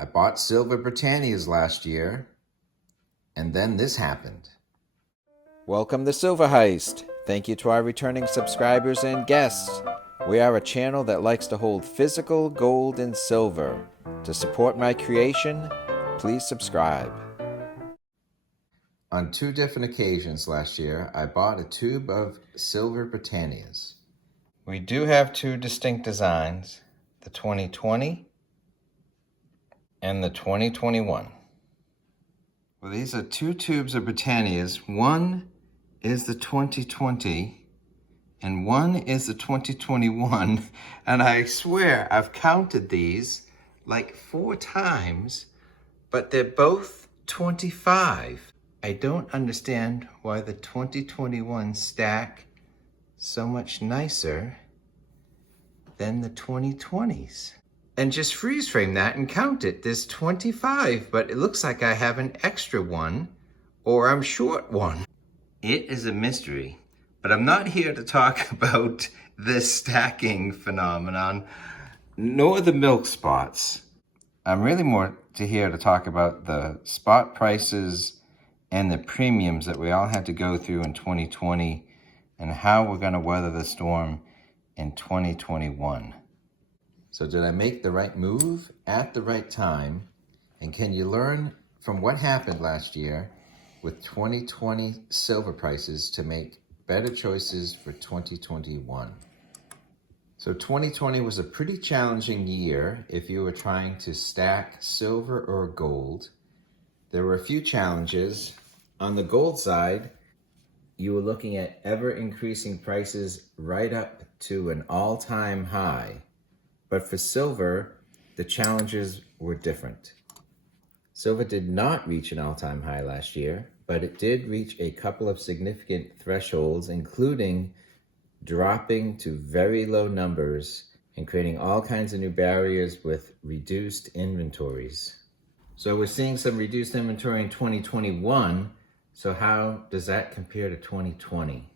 I bought Silver Britannias last year, and then this happened. Welcome to Silver Heist. Thank you to our returning subscribers and guests. We are a channel that likes to hold physical gold and silver. To support my creation, please subscribe. On 2 different occasions last year, I bought a tube of Silver Britannias. We do have 2 distinct designs, the 2020 and the 2021. Well, these are 2 tubes of Britannias. One is the 2020 and one is the 2021. And I swear I've counted these like 4 times, but they're both 25. I don't understand why the 2021 stack so much nicer than the 2020s. And just freeze frame that and count it. There's 25, but it looks like I have an extra one or I'm short one. It is a mystery, but I'm not here to talk about this stacking phenomenon, nor the milk spots. I'm really more here to talk about the spot prices and the premiums that we all had to go through in 2020 and how we're going to weather the storm in 2021. So did I make the right move at the right time? And can you learn from what happened last year with 2020 silver prices to make better choices for 2021? So 2020 was a pretty challenging year if you were trying to stack silver or gold. There were a few challenges. On the gold side, you were looking at ever increasing prices right up to an all-time high. But for silver, the challenges were different. Silver did not reach an all-time high last year, but it did reach a couple of significant thresholds, including dropping to very low numbers and creating all kinds of new barriers with reduced inventories. So we're seeing some reduced inventory in 2021. So how does that compare to 2020?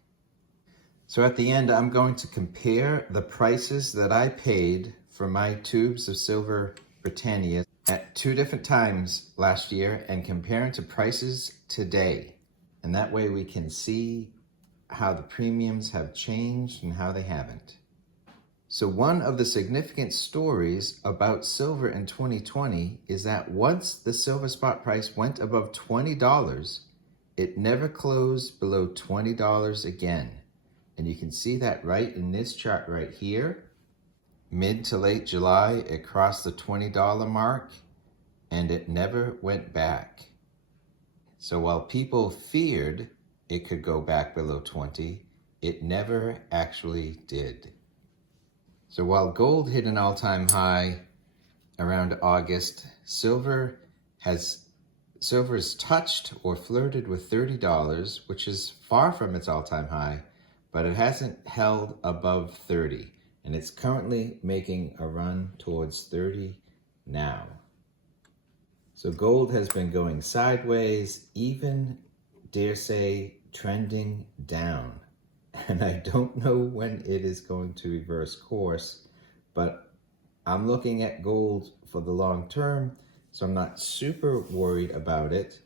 So at the end, I'm going to compare the prices that I paid for my tubes of Silver Britannia at 2 different times last year and compare them to prices today. And that way we can see how the premiums have changed and how they haven't. So one of the significant stories about silver in 2020 is that once the silver spot price went above $20, it never closed below $20 again. And you can see that right in this chart right here. Mid to late July, it crossed the $20 mark and it never went back. So while people feared it could go back below 20, it never actually did. So while gold hit an all-time high around August, silver has touched or flirted with $30, which is far from its all-time high, but it hasn't held above 30. And it's currently making a run towards 30 now. So gold has been going sideways, even, dare say, trending down. And I don't know when it is going to reverse course, but I'm looking at gold for the long term, so I'm not super worried about it.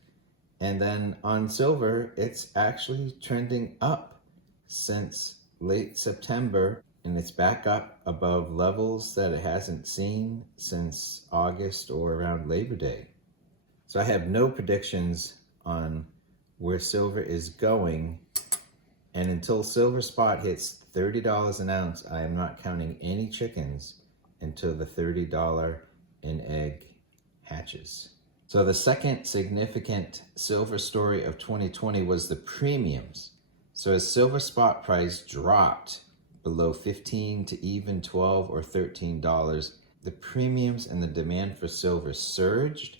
And then on silver, it's actually trending up since late September. And it's back up above levels that it hasn't seen since August or around Labor Day. So I have no predictions on where silver is going. And until silver spot hits $30 an ounce, I am not counting any chickens until the $30 an egg hatches. So the second significant silver story of 2020 was the premiums. So as silver spot price dropped below $15 to even $12 or $13, the premiums and the demand for silver surged.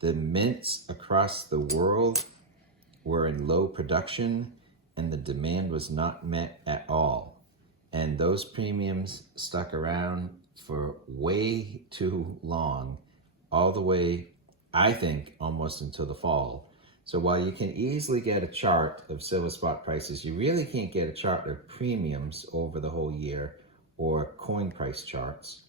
The mints across the world were in low production and the demand was not met at all. And those premiums stuck around for way too long, all the way, I think, almost until the fall. So while you can easily get a chart of silver spot prices, you really can't get a chart of premiums over the whole year or coin price charts.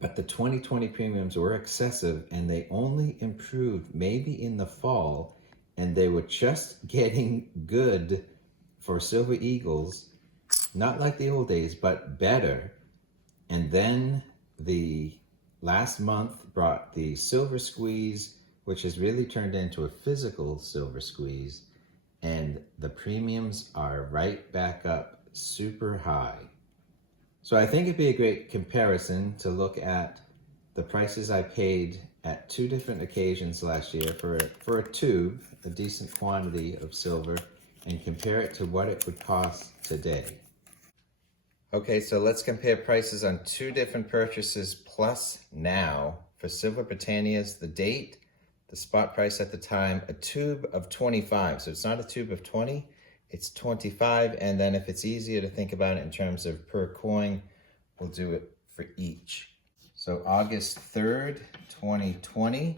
But the 2020 premiums were excessive, and they only improved maybe in the fall, and they were just getting good for Silver Eagles, not like the old days, but better. And then the last month brought the Silver Squeeze, which has really turned into a physical Silver Squeeze, and the premiums are right back up super high. So I think it'd be a great comparison to look at the prices I paid at 2 different occasions last year for a tube, a decent quantity of silver, and compare it to what it would cost today. Okay, so let's compare prices on 2 different purchases plus now. For Silver Britannias, the date, the spot price at the time, a tube of 25. So it's not a tube of 20, it's 25. And then if it's easier to think about it in terms of per coin, we'll do it for each. So August 3rd, 2020,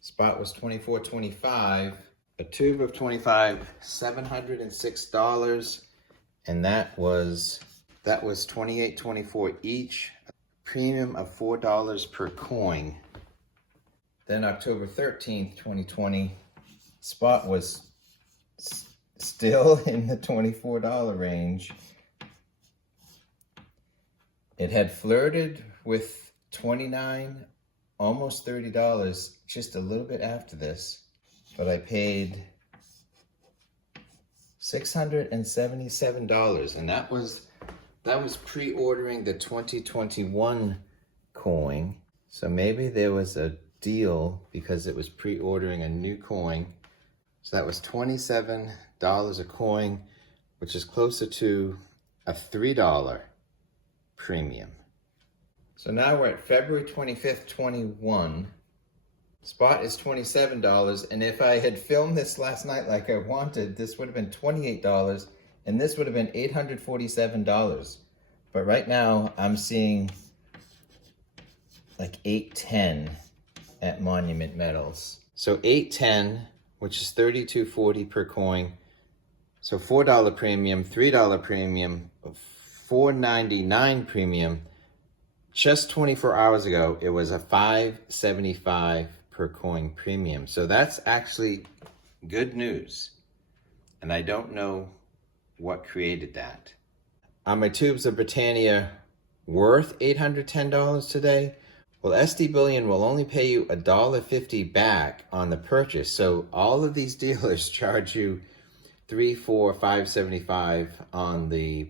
spot was $24.25. A tube of 25, $706. And that was $28.24 each, a premium of $4 per coin. Then October 13th, 2020, spot was still in the $24 range. It had flirted with $29, almost $30 just a little bit after this, but I paid $677, and that was pre-ordering the 2021 coin. So maybe there was a deal because it was pre-ordering a new coin. So that was $27 a coin, which is closer to a $3 premium. So now we're at February 25th, 21. Spot is $27, and if I had filmed this last night like I wanted, this would have been $28, and this would have been $847. But right now, I'm seeing like $810 at Monument Metals. So $810, which is $32.40 per coin. So $4 premium, $3 premium, $4.99 premium. Just 24 hours ago, it was a $5.75 per coin premium. So that's actually good news. And I don't know what created that. Are my tubes of Britannia worth $810 today? Well, SD Bullion will only pay you $1.50 back on the purchase. So all of these dealers charge you $3, $4, $5.75 on the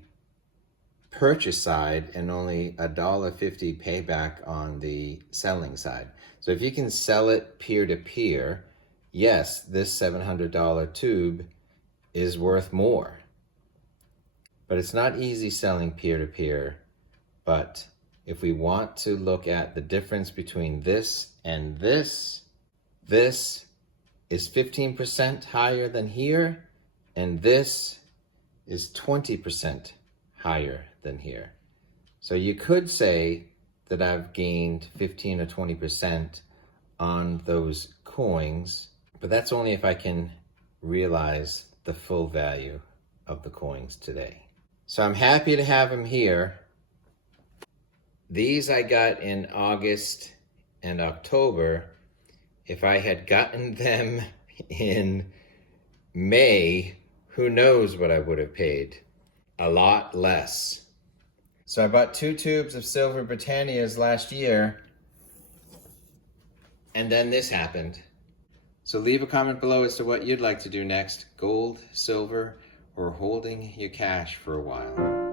purchase side and only $1.50 payback on the selling side. So if you can sell it peer-to-peer, yes, this $700 tube is worth more. But it's not easy selling peer-to-peer. But if we want to look at the difference between this and this is 15% higher than here, and this is 20% higher than here. So you could say that I've gained 15 or 20% on those coins, but that's only if I can realize the full value of the coins today. So I'm happy to have them here. These I got in August and October. If I had gotten them in May, who knows what I would have paid? A lot less. So I bought 2 tubes of Silver Britannias last year, and then this happened. So leave a comment below as to what you'd like to do next: gold, silver, or holding your cash for a while.